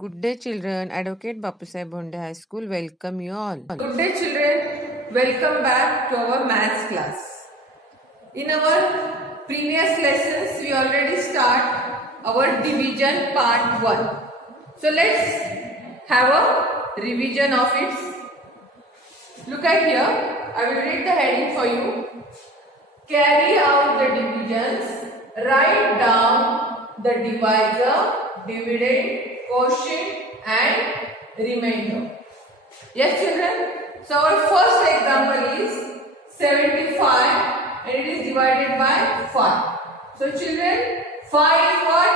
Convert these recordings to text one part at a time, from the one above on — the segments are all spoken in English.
Good day, children. Advocate Bapusaheb Bhonde High School welcome you all. Good day, children. Welcome back to our maths class. In our previous lessons, we already start our division part 1. So let's have a revision of it. Look at here. I will read the heading for you. Carry out the divisions. Write down the divisor, dividend, quotient and remainder. Yes, children. So our first example is 75 and it is divided by 5. So children, 5 is what?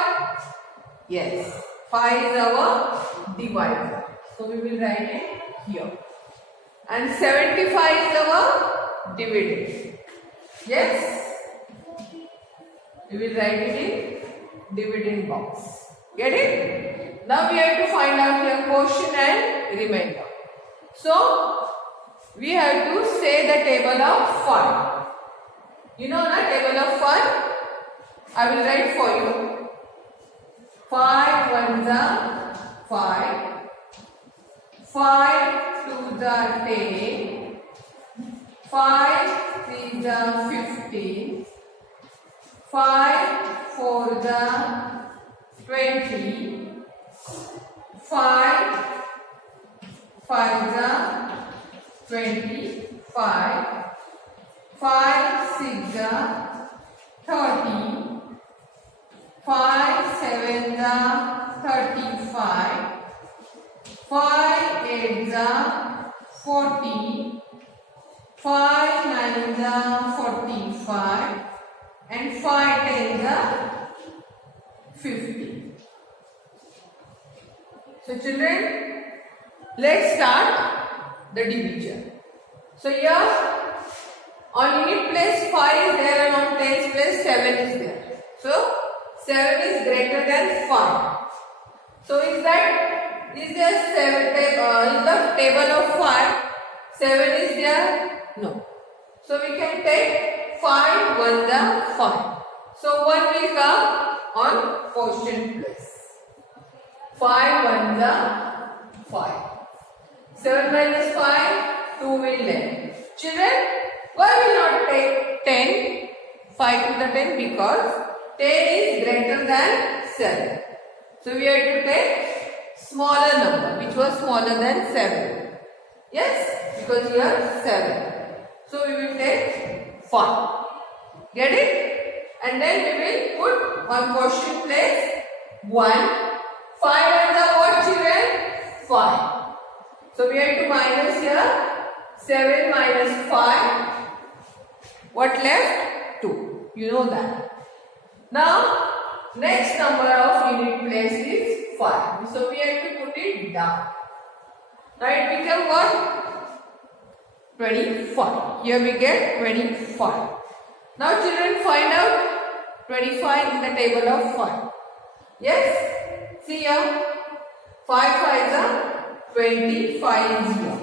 Yes, 5 is our divisor. So we will write it here. And 75 is our dividend. Yes, we will write it in dividend box. Get it? Now we have to find out here quotient and remainder. So we have to say the table of 5. You know the table of 5? I will write for you. 5 ones are 5. 5 twos are 10. 5 threes are 15. 5 fours are 20. 5 fives are 25. 5 6 are 30. 5 sevens are 35. 5 eights are 40. 5 nines are 45. And 5 tens are 50. So children, let's start the division. So here on unit place 5 is there and on tens place 7 is there. So 7 is greater than 5. So is there 7 in the table of 5 7 is there? No. So we can take 5 ones are 5. So 1 will come on quotient place. 5 ones are 5. 7 minus 5, 2 will left. Children, why will not take 10? 5 to the 10 because 10 is greater than 7. So we have to take smaller number which was smaller than 7. Yes, because here 7. So we will take 5. Get it? And then we will put on quotient place 1. 5 ones are what, children? 5. So we have to minus here 7 minus 5. What left? 2. You know that. Now next number of unit place is 5. So we have to put it down. Now it becomes what? 25. Here we get 25. Now children, find out 25 in the table of 5. Yes? See here, 5 5s are 25 is here.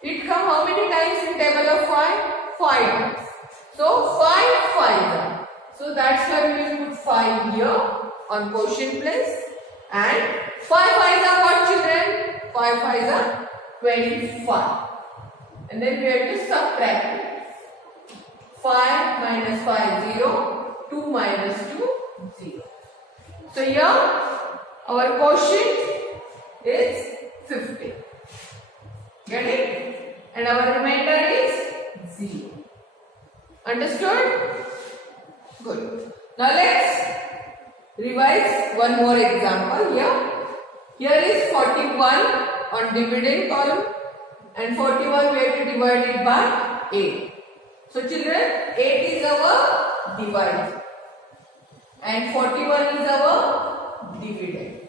It come how many times in table of 5? 5 times. So 5 5s are. So that's why we will put 5 here on quotient place. And 5 5s are what, children? 5 5s are 25. And then we have to subtract it. 5 minus 5 0. 2 minus 2 0. So here our quotient is 50. Get it? And our remainder is 0. Understood? Good. Now let's revise one more example here. Here is 41 on dividend column and 41 we have to divide it by 8. So children, 8 is our divisor and 41 is our dividend.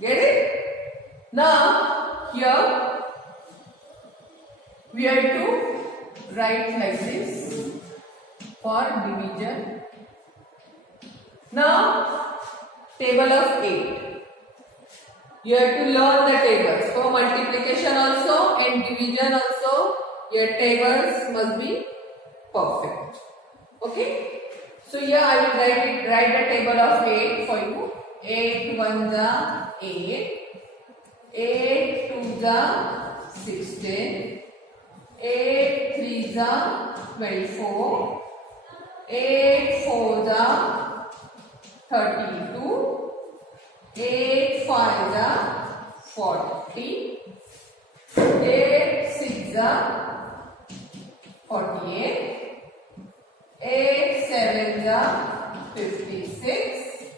Get it? Now here we have to write like this for division. Now table of 8. You have to learn the tables. For multiplication also and division also your tables must be perfect. Okay? So here I will write the table of 8 for you. 8 1 जा 8, 8 2 जा 16, 8 3 जा 24, 8 4 जा 32, 8 5 जा 40, 8 6 जा 48, 8 7 जा 56,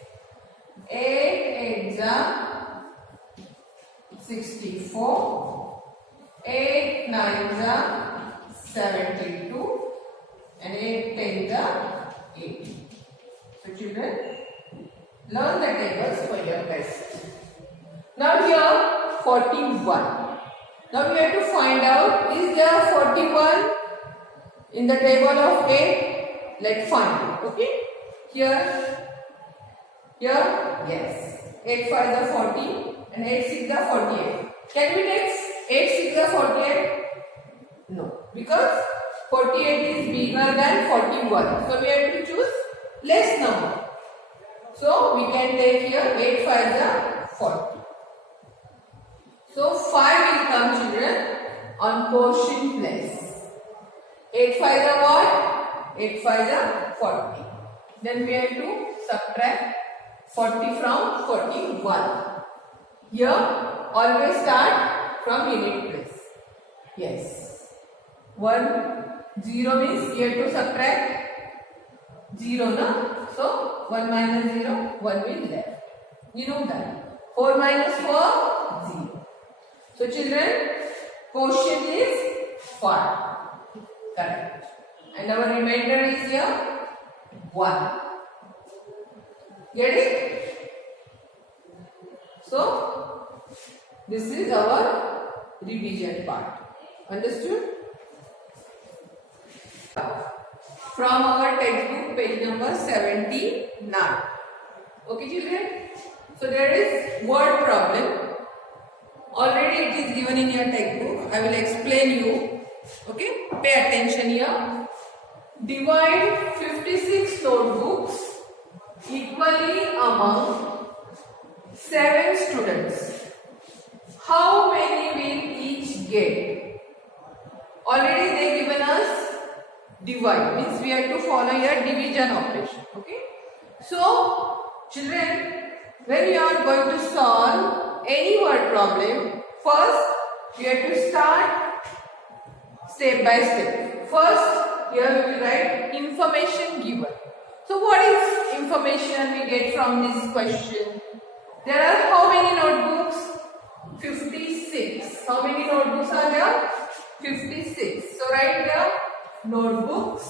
8 8 जा 64, 8 9 जा 72, and 8 10 जा 80. So children, learn the tables for your best. Now here 41. Now we have to find out, is there 41 in the table of 8? Let's find it. Okay. Here, yes. 8 5 is 40 and 8 6 is 48. Can we take 8 6 is 48? No, because 48 is bigger than 41. So we have to choose less number. So we can take here 8 5 is 40. So 5 will come, children, on quotient place. 8 5 is what? 8 5 is 40. Then we have to subtract 40 from 41. Here, always start from unit place. Yes. 1 0 means you have to subtract 0, no? So 1 minus 0, 1 will left. You know that. 4 minus 4, 0. So children, quotient is 5. Correct. And our remainder is here 1. Get it? So this is our revision part. Understood? From our textbook, page number 79. Okay children? So there is word problem. Already it is given in your textbook. I will explain you. Okay? Pay attention here. Divide 56 notebooks equally among 7 students. How many will each get? Already they given us divide. Means we have to follow your division operation. Okay? So, children, when you are going to solve any word problem, first you have to start step by step. First, here we will write information given. So what is information we get from this question? There are how many notebooks? 56. How many notebooks are there? 56. So write the notebooks.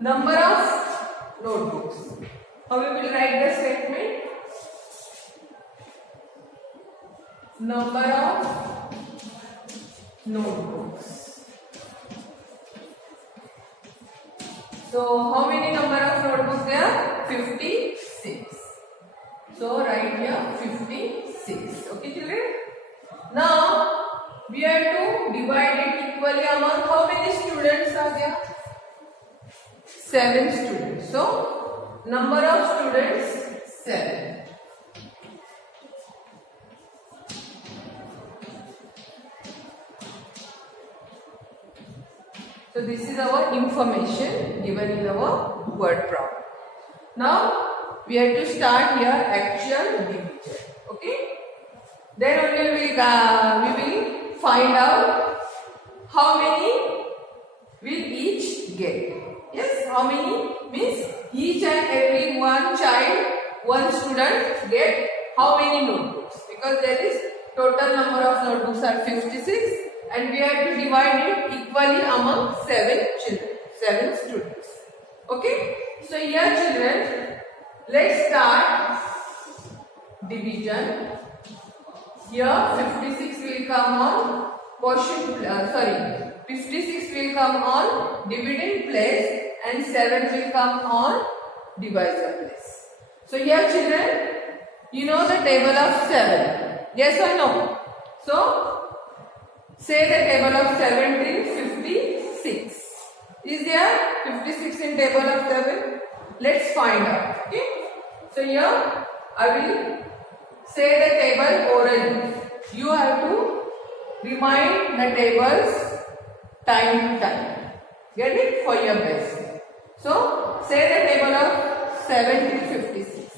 Number of notebooks. How we will write the statement? Number of notebooks. So how many number of notebooks there? 56. So write here 56. Okay children? Now we have to divide it equally among how many students are there? 7 students. So number of students 7. So this is our information given in our word problem. Now we have to start here actual division. Okay. Then only we will find out how many will each get. Yes, how many means each and every one child, one student get how many notebooks? Because there is total number of notebooks are 56 and we have to divide it equally among 7 children, 7 students. Okay? So here children, let's start division. Here 56 will come on quotient, 56 will come on dividend place and 7 will come on divisor place. So here children, you know the table of 7. Yes or no? So say the table of 7 till 56. Is there 56 in table of 7? Let's find out. Okay. So here I will say the table orally. You have to remind the tables time to time. Get it for your best. So say the table of 7 till 56.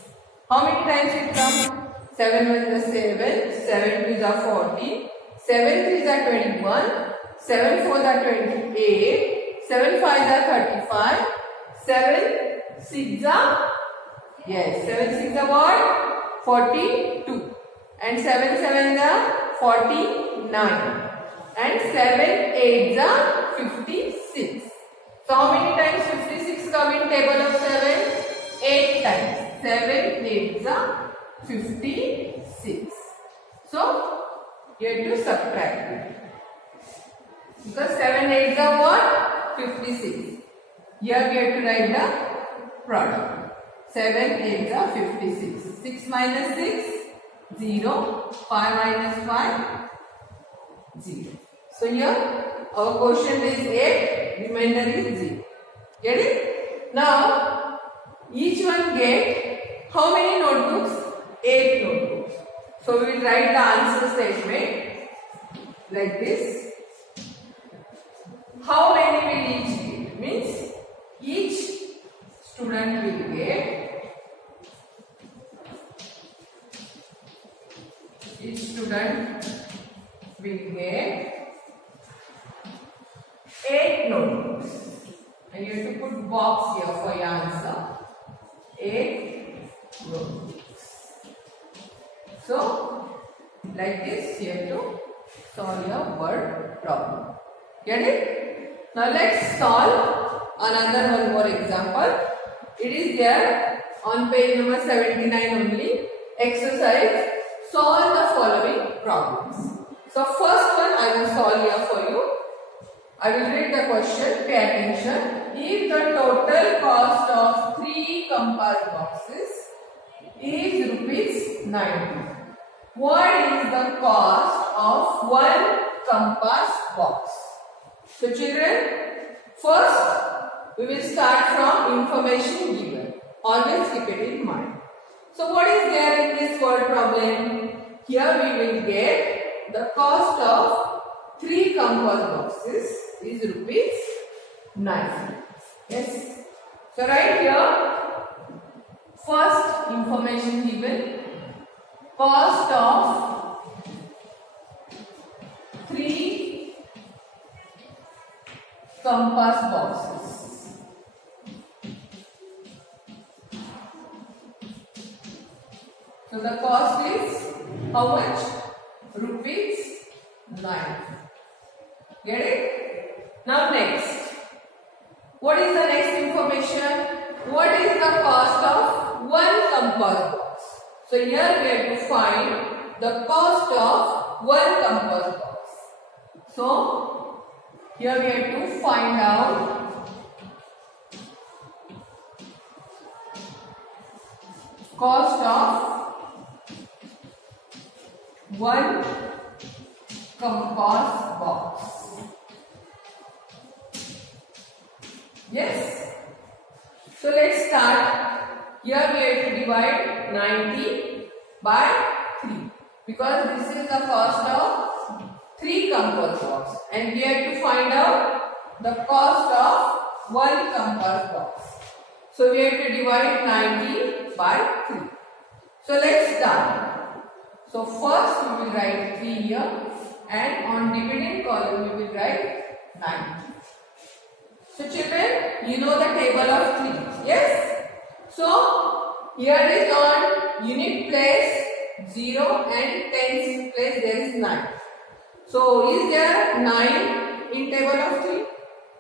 How many times it comes? 7 1 is 7, 7 2 is 14, 7 3 is 21, 7 4 is 28, 7 5 is 35, 7 6 is what? 42, and 7 7 is 49, and 7 8 is 56. So how many times 56 come in table of 7? 8 times. 7 8 is 56. So you have to subtract it. Because 7 8 is what? 56. Here we have to write the product. 7 8 is 56. 6 minus 6, 0. 5 minus 5, 0. So here our quotient is 8, remainder is 0. Get it? Now each one get how many notebooks? 8 notebooks. So we will write the answer statement like this. How many will each get? Means each student will get eight notebooks. And you have to put box here for your answer. 8 notebooks. So, like this, you have to solve your word problem. Get it? Now, let's solve another one more example. It is there on page number 79 only. Exercise. Solve the following problems. So, first one I will solve here for you. I will read the question. Pay attention. If the total cost of 3 compass boxes is rupees 90, what is the cost of 1 compass box? So children, first we will start from information given. Always keep it in mind. So what is there in this word problem? Here we will get the cost of 3 compass boxes is rupees 90. Yes. So right here, first information given, cost of 3 compass boxes. So the cost is how much? Rupees 9. Get it? Now next. What is the next information? What is the cost of 1 compass box? So here we have to find the cost of 1 compass box. So here we have to find out cost of 1 compass box. Yes. So let's start. Here we have to divide 90 by 3 because this is the cost of 3 compass box and we have to find out the cost of 1 compass box. So we have to divide 90 by 3. So let's start. So first we will write 3 here and on dividend column we will write 90. So children, you know the table of 3. Yes? So here is on unit place 0 and tens place there is 9. So is there 9 in table of 3?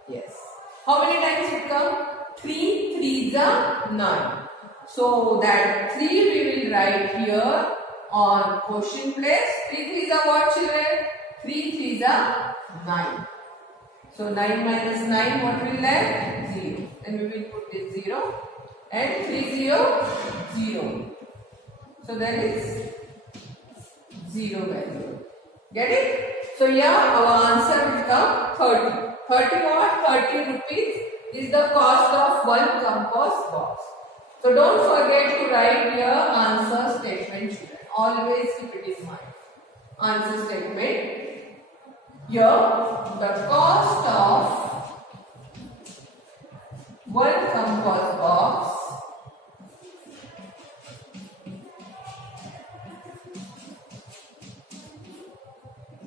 Yes. How many times it come? 3 3s are 9. So that 3 we will write here on quotient place. 3 3s are what children? 3 3s are 9. So 9 minus 9 what will left? 0. And we will put this 0 and 3 0 0. So that is 0 value. Get it? So here our answer will come 30. 30 what? 30 rupees is the cost of 1 compass box. So don't forget to write your answer statement. Always keep it in mind. Answer statement. Here, the cost of one compost box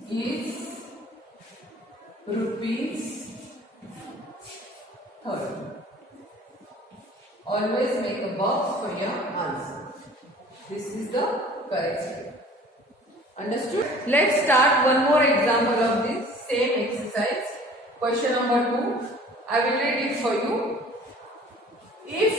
is rupees 30. Always make a box for your answer. This is the correct statement. Understood? Let's start one more example of this same exercise. Question number 2. I will read it for you. If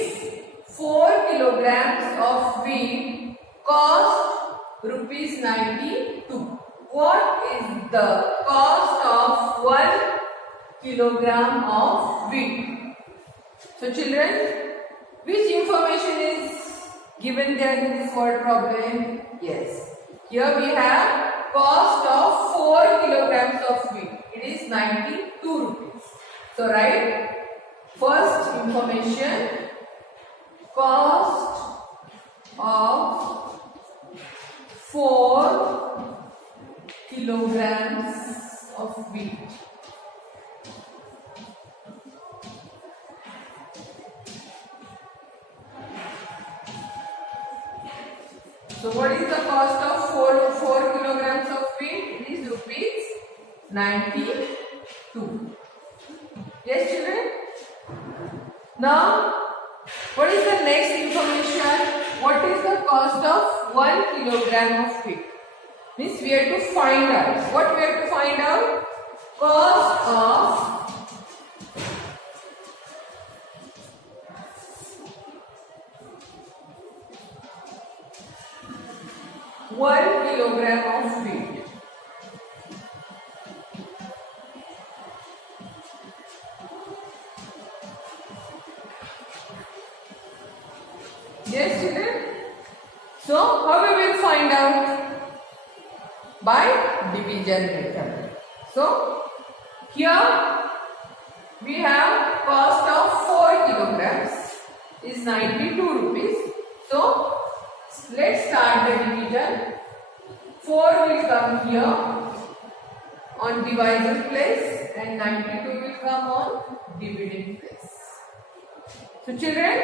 4 kilograms of wheat cost rupees 92, what is the cost of 1 kilogram of wheat? So children, which information is given there in this word problem? Yes. Here we have cost of 4 kilograms of wheat. It is 92 rupees. So write first information, cost of 4 kilograms of wheat. So what is the cost of 4 kilograms of wheat? It is rupees 92. Yes children? Now what is the next information? What is the cost of 1 kilogram of wheat? Means we have to find out. What we have to find out? Cost of 1 kilogram of wheat. Yes children? So how we will find out? By division method. So here we have cost of 4 kilograms is 92 rupees. So let's start the division. 4 will come here on divisor place and 92 will come on dividing place. So children,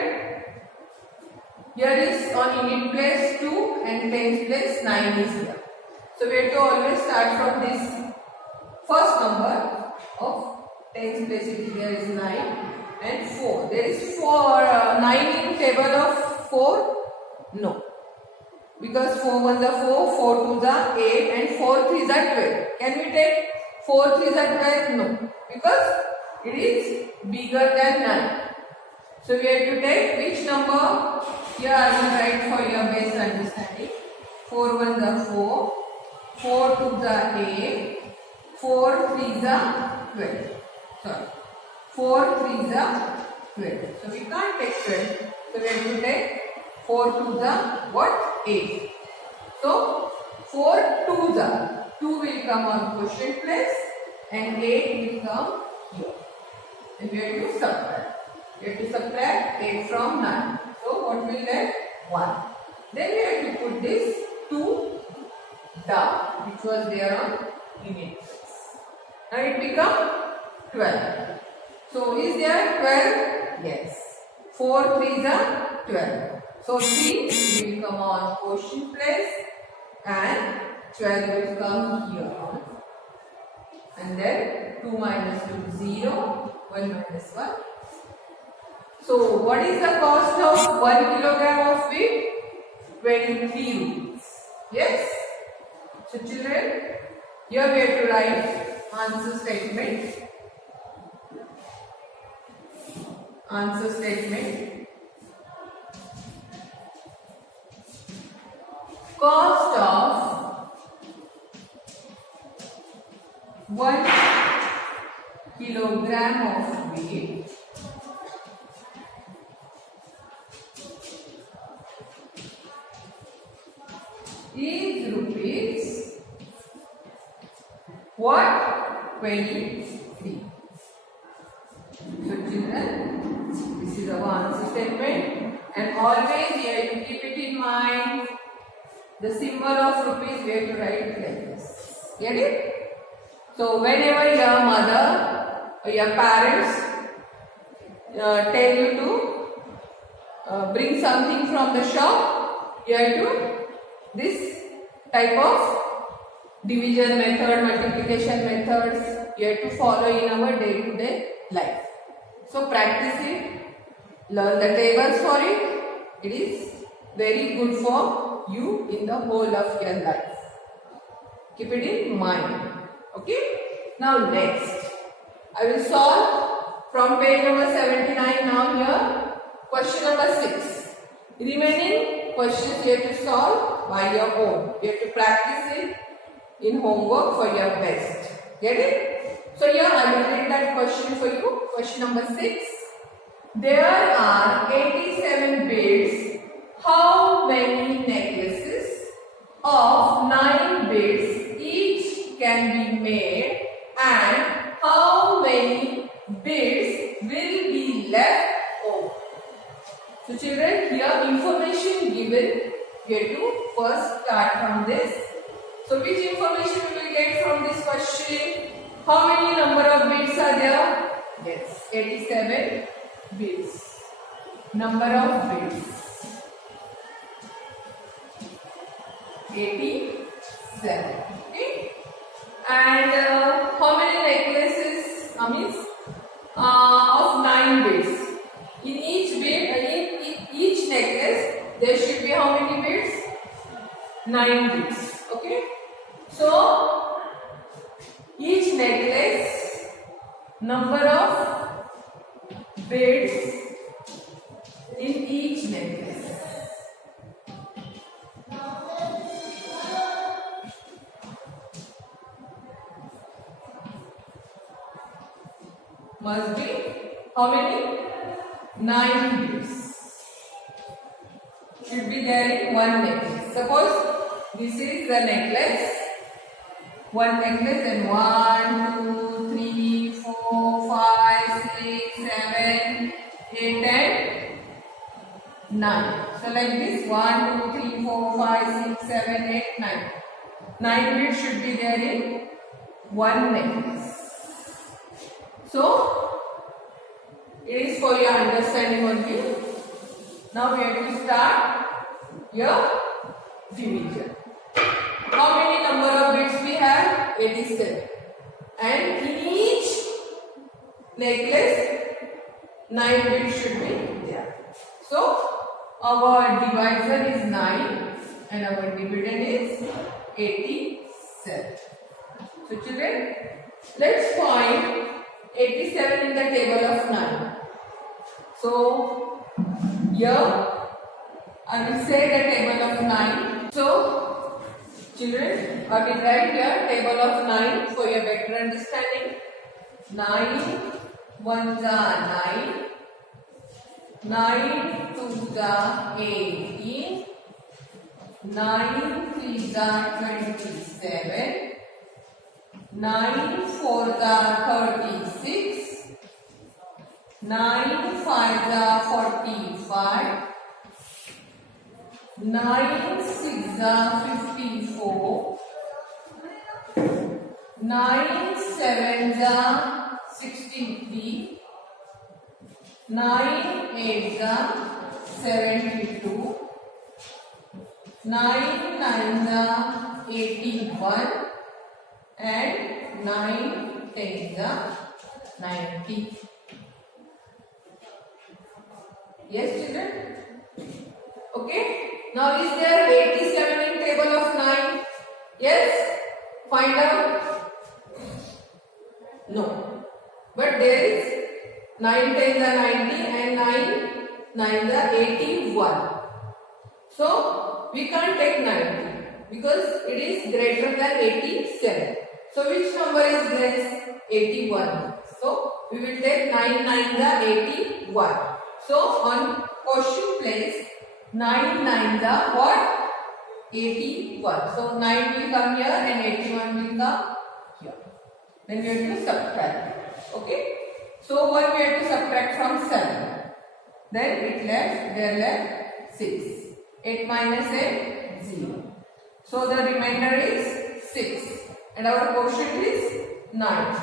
here is on unit place 2 and tens place 9 is here. So we have to always start from this first number of tens place. There is 9 and 4. There is 9 in table of 4? No. Because 4 1s are 4, 4 2s are 8 and 4 3s are 12. Can we take 4 3s are 12? No. Because it is bigger than 9. So we have to take which number? Here I will write for your best understanding. 4 1s are 4, 4 2s are 8, 4 3s are 12. Sorry. 4 3s are 12. So we can't take 12. So we have to take 4 2s are what? 8. So 4 2s are 2 will come on quotient place and 8 will come here. And we have to subtract. We have to subtract 8 from 9. So what will left? 1. Then we have to put this 2 down which was there on unit place. Now it become 12. So is there 12? Yes. 4 3s are 12. So 3 will come on quotient place and 12 will come here. And then 2 minus 2 0, 1 minus 1. So what is the cost of 1 kilogram of wheat? 23 rupees. Yes? So children, here we have to write answer statement. Answer statement. Cost of 1 kilogram of wheat is rupees what? 23. So children, this is our answer statement and always you have to keep it in mind. The symbol of rupees we have to write it like this. Get it? So whenever your mother or your parents tell you to bring something from the shop, you have to this type of division method, multiplication methods you have to follow in our day-to-day life. So practice it, learn the tables for it. It is very good for you in the whole of your life. Keep it in mind. Okay? Now next, I will solve from page number 79 now here. Question number 6. Remaining questions you have to solve by your own. You have to practice it in homework for your best. Get it? So here I will read that question for you. Question number 6. There are 87 beads. How many necklaces of 9 beads each can be made, and how many beads will be left over? So children, here information given. You have to first start from this. So which information we will get from this question? How many number of beads are there? Yes, 87 beads. Number of beads 87. Okay. And how many necklaces? Means of 9 beads. In each bead, in each necklace, there should be how many beads? 9 beads. Okay. So each necklace, number of beads in each necklace. Must be how many? 9 beads. Should be there in one necklace. Suppose this is the necklace. One necklace and 1, 2, 3, 4, 5, 6, 7, 8 and 9. So like this 1, 2, 3, 4, 5, 6, 7, 8, 9. 9 beads should be there in one necklace. So it is for your understanding only. Now we have to start your division. How many number of beads we have? 87. And in each necklace, 9 beads should be there. So our divisor is 9 and our dividend is 87. So children, let's find 87 in the table of 9. So here I will say the table of 9. So children, I will write here table of 9 for your better understanding. 9 1s are 9, 9 2s are 18, 9 3s are 27, 9 4s are 36, 9 5s are 45, 9 6s are 54, 9 7s are 63, 9 8s are 72, 9 9s are 81, and 9 10s are 90. Yes children? Okay. Now is there 87 in table of 9? Yes? Find out. No. But there is 9 10s are 90 and 9 9s are 81. So we can't take 90 because it is greater than 87. So which number is less? 81. So we will take 9 9s are 81. So on question place 9 9s are what? 81. So 9 will come here and 81 will come here. Then we have to subtract. Okay. So 1 we have to subtract from 7. Then it left, there left 6. 8 minus 8, 0. So the remainder is 6. And our quotient is 9.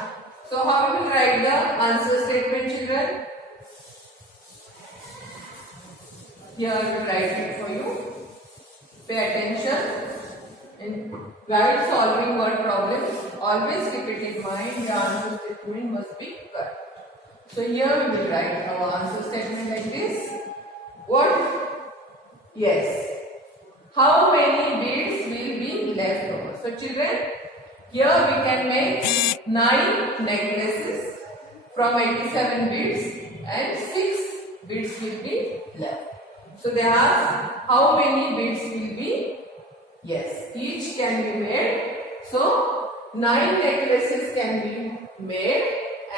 So how we will write the answer statement, children? Here I will write it for you. Pay attention. While solving word problems, always keep it in mind the answer statement must be correct. So here we will write our answer statement like this. What? Yes. How many beads will be left over? So children, here we can make 9 necklaces from 87 beads and 6 beads will be left. So they ask how many beads will be? Yes, each can be made. So 9 necklaces can be made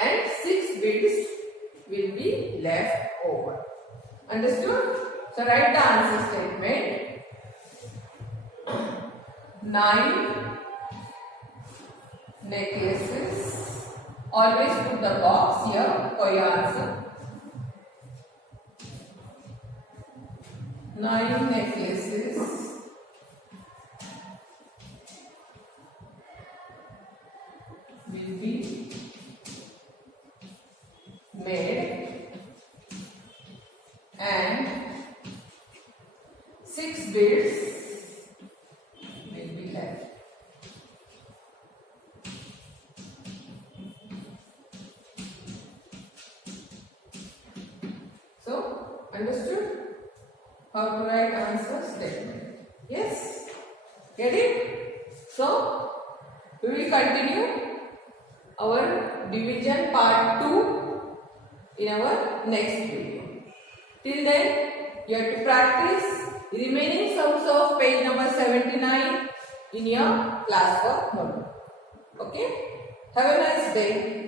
and 6 beads will be left over. Understood? So write the answer statement. 9 necklaces. Always put the box here for your answer. 9 necklaces will be made and 6 beads will be left. So, understood how to write answer statement? Yes? Get it? So, we will continue our division part 2 in our next video. Till then, you have to practice remaining sums of page number 79 in your classwork notebook. Okay? Have a nice day.